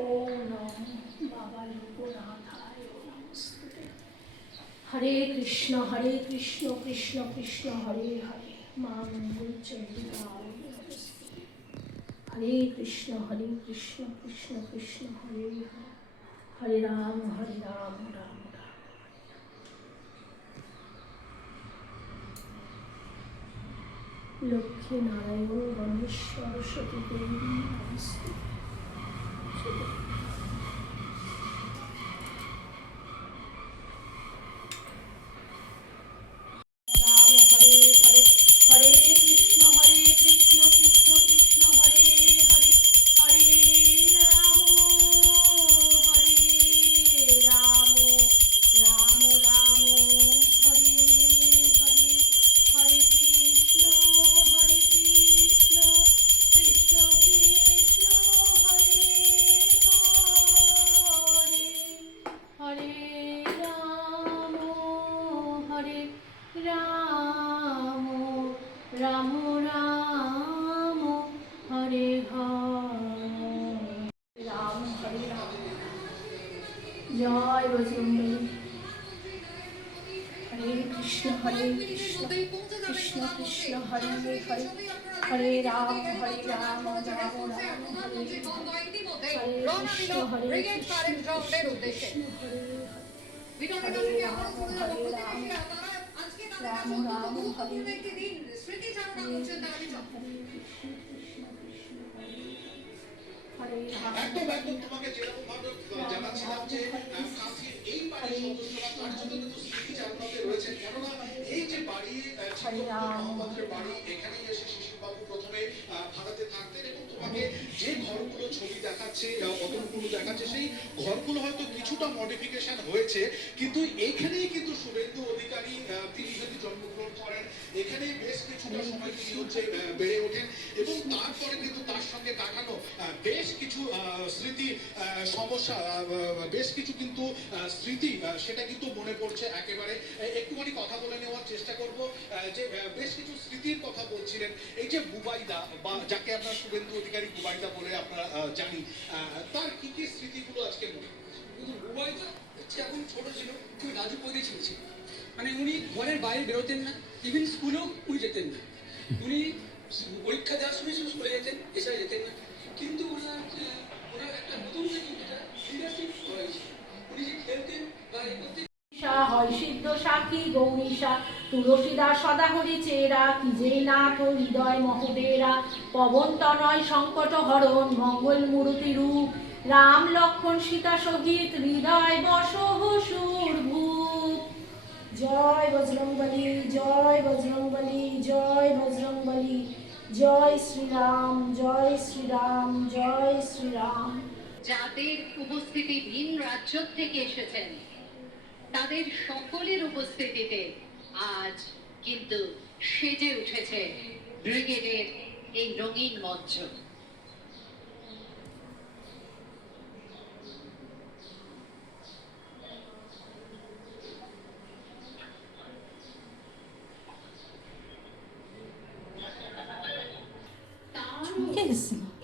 ओम नमो बाबा लोकनाथाय नमस्ते। हरे कृष्ण कृष्ण कृष्ण हरे हरे, मां मंगल चंडिका नमस्ते। हरे कृष्ण कृष्ण कृष्ण हरे हरे, हरे राम राम राम। लक्ष्मी नारायण गणेश सरस्वती देवी नमस्ते। जय बजरंगबली। हरे कृष्ण कृष्ण कृष्ण हरे हरे, हरे राम राम राम हरे हरे, कृष्ण हरे कृष्ण हरे राम राम हरे একদম একদম তোমাকে যেরকম ভাবে জানাচ্ছিলাম যে কাছের এই বাড়ির সদস্যরা তার জন্য কিন্তু স্মৃতি জাগ্রত রয়েছে। কেননা এই যে বাড়ি মোহাম্মদের বাড়ি, এখানেই এসে শিশির বাবু প্রথমে ভাড়াতে থাকতেন এবং তোমাকে যে ঘরগুলো ছবি দেখাচ্ছে, অতগুলো দেখাচ্ছে, সেই ঘরগুলো হয়তো কিছুটা মডিফিকেশন হয়েছে, কিন্তু এখানেই কিন্তু শুভেন্দু অধিকারী তিনি যদি জন্মগ্রহণ করেন, এখানেই বেশ কিছুটা সময় তিনি হচ্ছে বেড়ে ওঠেন এবং তারপরে কিন্তু তার সঙ্গে কাটানো বেশ কিছু স্মৃতি সমস্যা, বেশ কিছু কিন্তু স্মৃতি সেটা কিন্তু মনে পড়ছে একেবারে। একটুখানি কথা বলে নেওয়ার চেষ্টা করব যে বেশ কিছু স্মৃতির কথা বলছিলেন। এই যে বুবাইদা, বা যাকে আমরা শুভেন্দু অধিকারী বুবাইদা বলে আমরা জানি, তার কি কি স্মৃতিগুলো আজকে মনে পড়ছে? কিন্তু বুবাইদা হচ্ছে এখন ছোট ছিল, খুবই লাজুক প্রকৃতির ছেলে ছিল। মানে উনি ঘরের বাইরে বেরোতেন না, ইভেন স্কুলেও উনি যেতেন না। উনি পরীক্ষা দেওয়ার সময় স্কুলে যেতেন, এছাড়া যেতেন না। কিন্তু ওনার একটা নতুন লিডারশিপ হয়েছে। উনি যে খেলতেন বা এ করতেন, হয় সিদ্ধ সাক্ষী গৌরীশা, তুলসীদা সদাহরি চেরা, কি যে নাথ হৃদয় মহোদেরা, পবন তনয় সংকট হরণ মঙ্গল মূর্তি রূপ, রাম লক্ষ্মণ সীতা সহিত হৃদয় বসহ সুরভূপ। জয় বজরংবলী, জয় বজরংবলী, জয় বজরংবলী, জয় শ্রীরাম, জয় শ্রীরাম, জয় শ্রীরাম। যাদের উপস্থিতি ভিন রাজ্য থেকে এসেছেন, তাদের সকলের উপস্থিতিতে আজ কিন্তু সেজে উঠেছে ব্রিগেডের এই রঙিন মঞ্চ।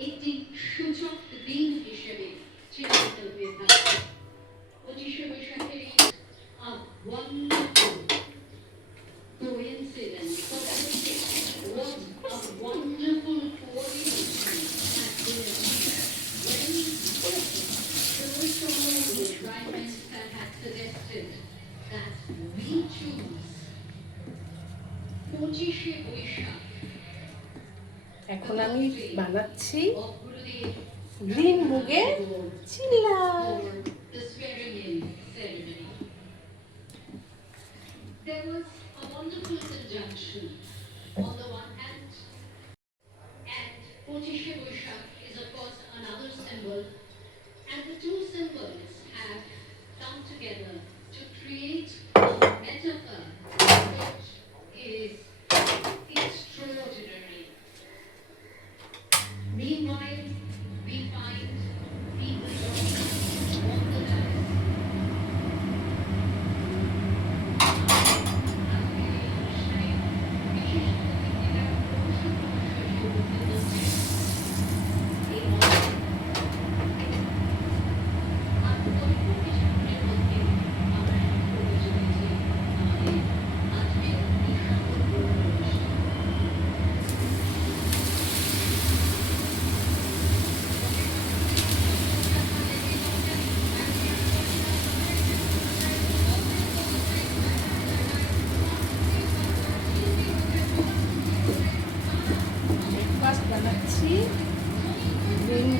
একটি সূচক দিন হিসেবে চিহ্নিত হয়ে থাকে 25শে বৈশাখের এই wonderful coincidence. What a wonderful coordination has been achieved when the Prime Minister had suggested that we choose 25শে Boishakh. এখন আমি বানাচ্ছি গ্রিন মুগের চিল্লা। There was a wonderful conjunction. On the one hand, and 25শে Boishakh is of course another symbol, and the two symbols have come together to create a metaphor which is extraordinary. Meanwhile, we find people on the land.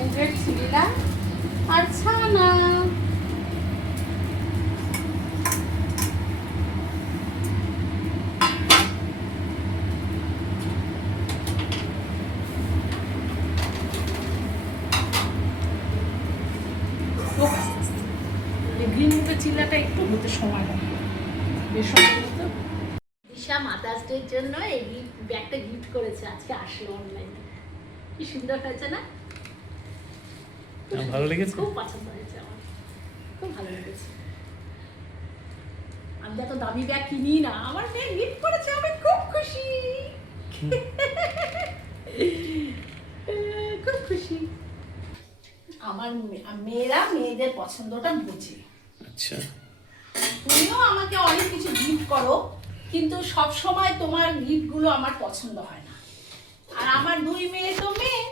মুগের চিল্লা আর ছানা। Green মুগের চিল্লাটা একটু হতে সময় লাগে, বেশ সময় মতো। দিশা মাদার্স ডের জন্য এই ব্যাগটা গিফট করেছে, আজকে আসলো অনলাইনে। কি সুন্দর হয়েছে না? ভালো লেগেছে? খুব পছন্দ হয়েছে আমার, খুব ভালো লেগেছে। আমি এত দামি ব্যাগ কিনি না, আমার মেয়ে গিফট করেছে, আমি খুব খুশি। খুব খুশি। আমার মেয়েরা মেয়েদের পছন্দটা বোঝে। আচ্ছা, তুমিও আমাকে অনেক কিছু গিফট করো, কিন্তু সব সময় তোমার গিফটগুলো আমার পছন্দ হয় না। আর আমার দুই মেয়ে তো মেয়ে,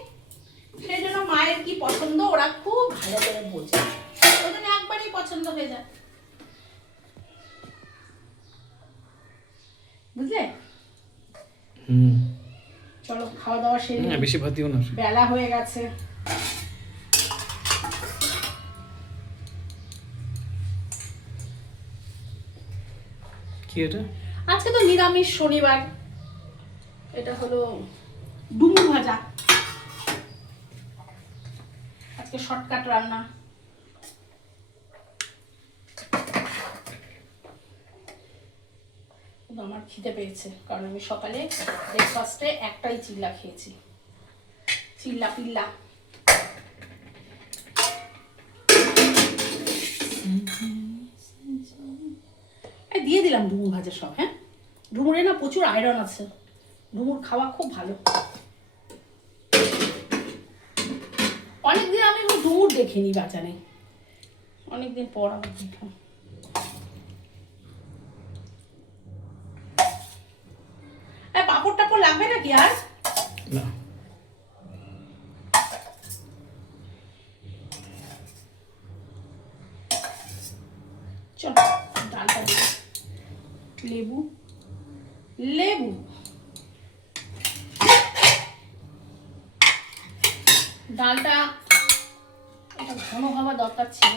সেই জন্য মায়ের কি পছন্দ ওরা খুব ভালো করে বোঝে, ওই জন্য একবারই পছন্দ হয়ে যায়। বুঝলে? চলো খাওয়া দাওয়া সেরে নিই। বেশি ভাত দিও না। বেলা হয়ে গেছে। কি এটা? আজকে তো নিরামিষ শনিবার। এটা হলো ডুমুর ভাজা, আজকে শর্টকাট রান্না। আমার খিদে পেয়েছে, কারণ আমি সকালে ব্রেকফাস্টে একটাই চিল্লা খেয়েছি, চিল্লা পিল্লা। দিয়ে দিলাম ডুমুর ভাজা সব। হ্যাঁ, ডুমুরে না প্রচুর আয়রন আছে, ডুমুর খাওয়া খুব ভালো। অনেকদিন আমি ডুমুর দেখিনি বাজারে, অনেকদিন পর আমি দেখলাম। পাপড় টাপড় লাগবে নাকি আর? না। চল ডালটা দিই, লেবু লেবু। ডালটা এটা ঘন হওয়া দরকার ছিল,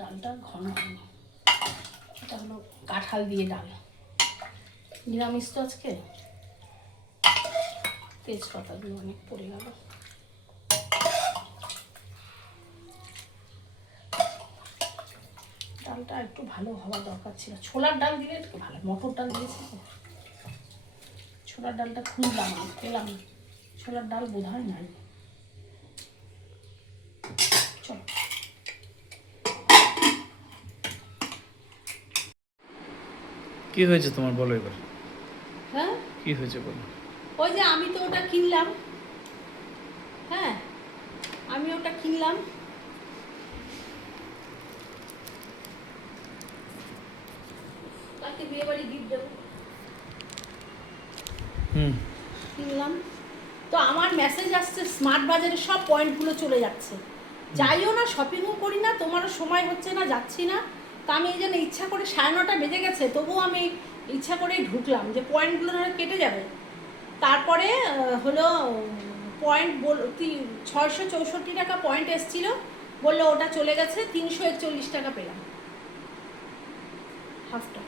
ডালটা ঘন হয়নি। এটা হলো কাঁঠাল দিয়ে ডাল, নিরামিষ তো আজকে। তেজপাতাগুলো অনেক পড়ে গেল। ডালটা একটু ভালো হওয়া দরকার ছিল, ছোলার ডাল দিলে একটু ভালো। মটর ডাল দিয়েছে তো, ছোলার ডালটা খুঁজলাম আমি, পেলাম না। ছোলার ডাল বোধ হয় নাই। চলো কি হয়েছে তোমার বলো এবার? হ্যাঁ, কি হয়েছে বলো? ওই যে আমি তো ওটা কিনলাম। হ্যাঁ, আমি ওটা কিনলাম। কালকে বিয়ে বাড়ি গিফট দেবো, কিনলাম তো। আমার মেসেজ আসছে স্মার্ট বাজারে সব পয়েন্টগুলো চলে যাচ্ছে। যাইও না, শপিংও করি না, তোমারও সময় হচ্ছে না, যাচ্ছি না। তা আমি এই জন্য ইচ্ছা করে 9:30 বেজে গেছে, তবুও আমি ইচ্ছা করেই ঢুকলাম যে পয়েন্টগুলো ধরে কেটে যাবে। তারপরে হলো পয়েন্ট 664 টাকা পয়েন্ট এসছিল, বললো ওটা চলে গেছে, 341 টাকা পেলাম হাফটা।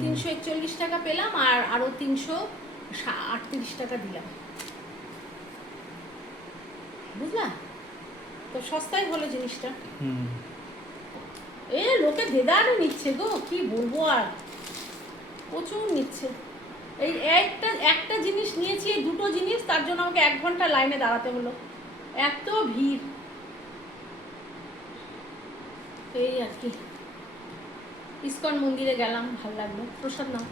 341 টাকা পেলাম, আর আরও 338 টাকা দিলাম। বুঝলা তো, সস্তায় হলো জিনিসটা। এ লোকে দেদার নিচ্ছে গো, কি বলবো আর, প্রচুর নিচ্ছে। এই একটা জিনিস নিয়েছি, এই দুটো জিনিস, তার জন্য আমাকে 1 ঘন্টা লাইনে দাঁড়াতে হলো, এত ভিড়। এই আর কি, ইস্কন মন্দিরে গেলাম, ভালো লাগলো। প্রসাদ নাও।